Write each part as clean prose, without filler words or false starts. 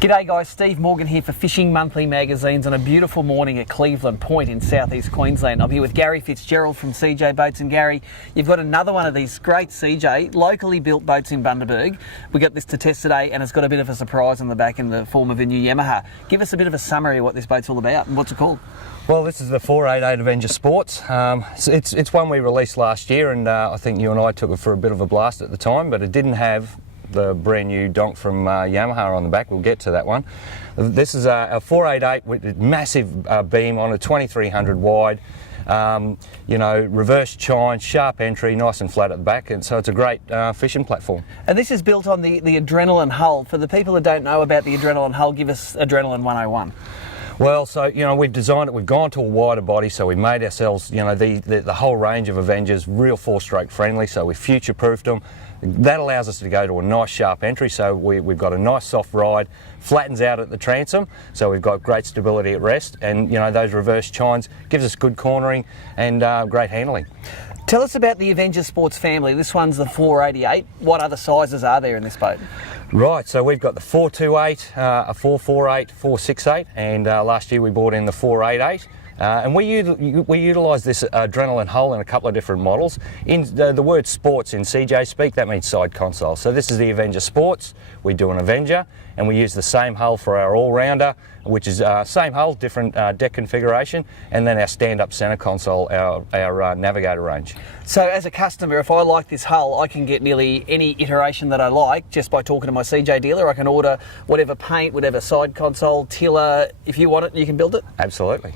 G'day guys, Steve Morgan here for Fishing Monthly Magazines on a beautiful morning at Cleveland Point in southeast Queensland. I'm here with Garry Fitzgerald from SeaJay Boats, and Garry, you've got another one of these great SeaJay locally built boats in Bundaberg. We got this to test today and it's got a bit of a surprise on the back in the form of a new Yamaha. Give us a bit of a summary of what this boat's all about and what's it called? Well, this is the 4.88 Avenger Sports. It's one we released last year, and I think you and I took it for a bit of a blast at the time, but it didn't have the brand new donk from Yamaha on the back. We'll get to that one. This is a 4.88 with a massive beam on a 2300 wide, reverse chine, sharp entry, nice and flat at the back, and so it's a great fishing platform. And this is built on the Adrenaline hull. For the people that don't know about the Adrenaline hull, give us Adrenaline 101. Well, so, we've designed it, we've gone to a wider body, so we made ourselves, the whole range of Avengers real four-stroke friendly, so we future-proofed them. That allows us to go to a nice sharp entry, so we've got a nice soft ride, flattens out at the transom, so we've got great stability at rest, and those reverse chines gives us good cornering and great handling. Tell us about the Avenger Sports family. This one's the 4.88. What other sizes are there in this boat? Right, so we've got the 4.28, a 4.48, 4.68, and last year we brought in the 4.88. And we utilise this Adrenaline hull in a couple of different models. In the word sports in SeaJay speak, that means side console. So this is the Avenger Sports. We do an Avenger, and we use the same hull for our all-rounder, which is same hull, different deck configuration, and then our stand-up centre console, our navigator range. So as a customer, if I like this hull, I can get nearly any iteration that I like just by talking to my SeaJay dealer. I can order whatever paint, whatever side console, tiller. If you want it, you can build it? Absolutely.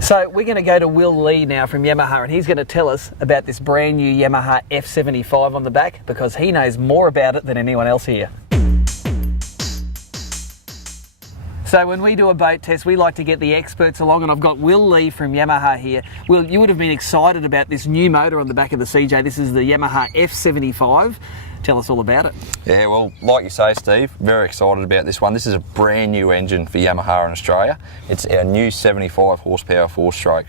So we're going to go to Will Lee now from Yamaha, and he's going to tell us about this brand new Yamaha F75 on the back, because he knows more about it than anyone else here. So when we do a boat test, we like to get the experts along, and I've got Will Lee from Yamaha here. Will, you would have been excited about this new motor on the back of the SeaJay. This is the Yamaha F75. Tell us all about it. Yeah, well, like you say, Steve, very excited about this one. This is a brand new engine for Yamaha in Australia. It's our new 75 horsepower four-stroke.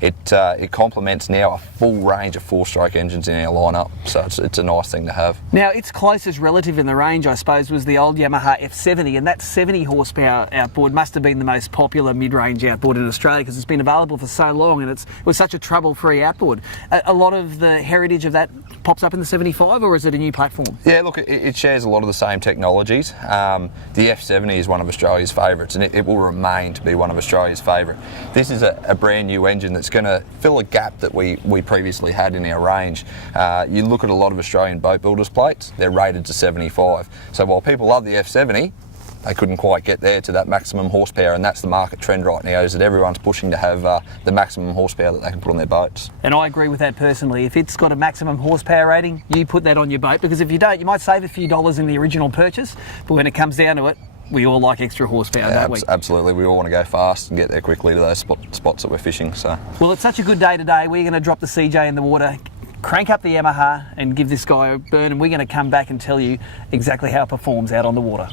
It complements now a full range of four-stroke engines in our lineup, so it's a nice thing to have. Now, its closest relative in the range, I suppose, was the old Yamaha F70, and that 70 horsepower outboard must have been the most popular mid-range outboard in Australia, because it's been available for so long, and it was such a trouble-free outboard. A lot of the heritage of that pops up in the 75, or is it a new platform? Yeah, look, it shares a lot of the same technologies. The F70 is one of Australia's favourites, and it will remain to be one of Australia's favourite. This is a brand new engine that's going to fill a gap that we previously had in our range. You look at a lot of Australian boat builders plates, they're rated to 75. So while people love the F70, they couldn't quite get there to that maximum horsepower, and that's the market trend right now, is that everyone's pushing to have the maximum horsepower that they can put on their boats. And I agree with that personally. If it's got a maximum horsepower rating, you put that on your boat, because if you don't, you might save a few dollars in the original purchase, but when it comes down to it, we all like extra horsepower, don't we? Absolutely. We all want to go fast and get there quickly to those spots that we're fishing. So, well, it's such a good day today. We're going to drop the SeaJay in the water, crank up the Yamaha and give this guy a burn, and we're going to come back and tell you exactly how it performs out on the water.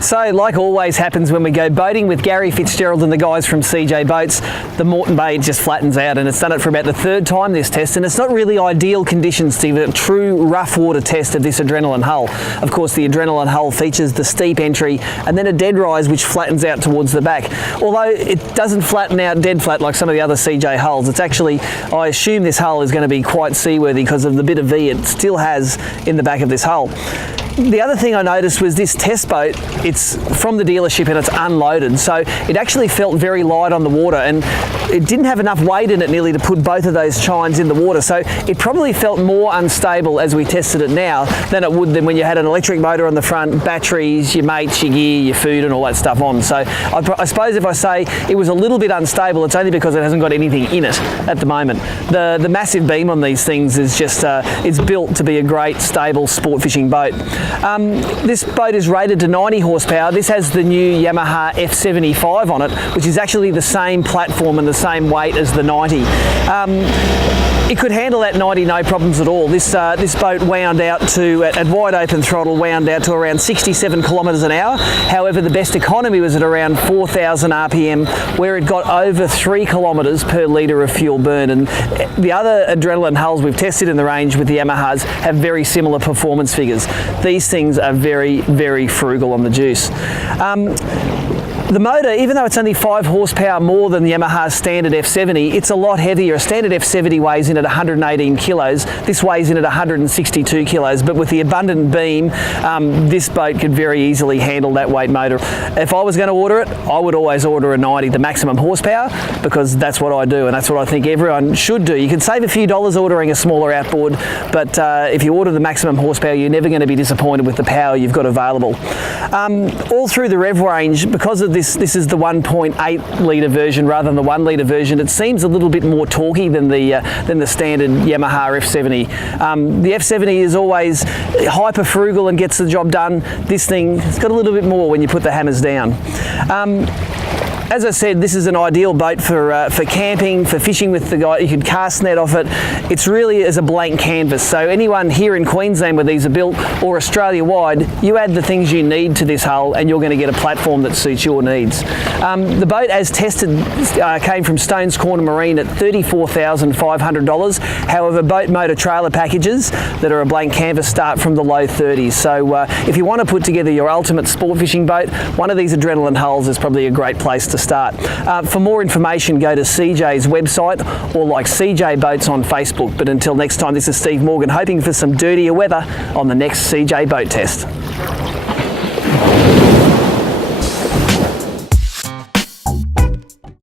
So, like always happens when we go boating with Garry Fitzgerald and the guys from SeaJay Boats, the Moreton Bay just flattens out, and it's done it for about the third time this test, and it's not really ideal conditions to give a true rough water test of this adrenaline hull. Of course, the adrenaline hull features the steep entry and then a dead rise which flattens out towards the back. Although it doesn't flatten out dead flat like some of the other SeaJay hulls, it's actually, I assume this hull is going to be quite seaworthy because of the bit of V it still has in the back of this hull. The other thing I noticed was this test boat, it's from the dealership and it's unloaded, so it actually felt very light on the water, and it didn't have enough weight in it nearly to put both of those chines in the water, so it probably felt more unstable as we tested it now than it would then when you had an electric motor on the front, batteries, your mates, your gear, your food and all that stuff on. So I suppose if I say it was a little bit unstable, it's only because it hasn't got anything in it at the moment. The massive beam on these things is just, it's built to be a great stable sport fishing boat. This boat is rated to 90 horsepower. This has the new Yamaha F75 on it, which is actually the same platform and the same weight as the 90. It could handle that 90 no problems at all. This boat wound out to, at wide open throttle, wound out to around 67 kilometres an hour. However, the best economy was at around 4,000 RPM, where it got over 3 kilometres per litre of fuel burn. And the other adrenaline hulls we've tested in the range with the Yamahas have very similar performance figures. These things are very, very frugal on the juice. The motor, even though it's only 5 horsepower more than the Yamaha's standard F70, it's a lot heavier. A standard F70 weighs in at 118 kilos. This weighs in at 162 kilos, but with the abundant beam, this boat could very easily handle that weight motor. If I was going to order it, I would always order a 90, the maximum horsepower, because that's what I do, and that's what I think everyone should do. You can save a few dollars ordering a smaller outboard, but if you order the maximum horsepower, you're never going to be disappointed with the power you've got available. All through the rev range, because of this is the 1.8 litre version rather than the 1 litre version, it seems a little bit more torquey than the standard Yamaha F70. The F70 is always hyper frugal and gets the job done. This thing has got a little bit more when you put the hammers down. As I said, this is an ideal boat for camping, for fishing with the guy. You can cast net off it. It's really as a blank canvas. So anyone here in Queensland where these are built, or Australia-wide, you add the things you need to this hull and you're going to get a platform that suits your needs. The boat, as tested, came from Stones Corner Marine at $34,500. However, boat motor trailer packages that are a blank canvas start from the low 30s. So if you want to put together your ultimate sport fishing boat, one of these adrenaline hulls is probably a great place to start. For more information, go to SeaJay's website or like SeaJay Boats on Facebook. But until next time, this is Steve Morgan, hoping for some dirtier weather on the next SeaJay Boat Test.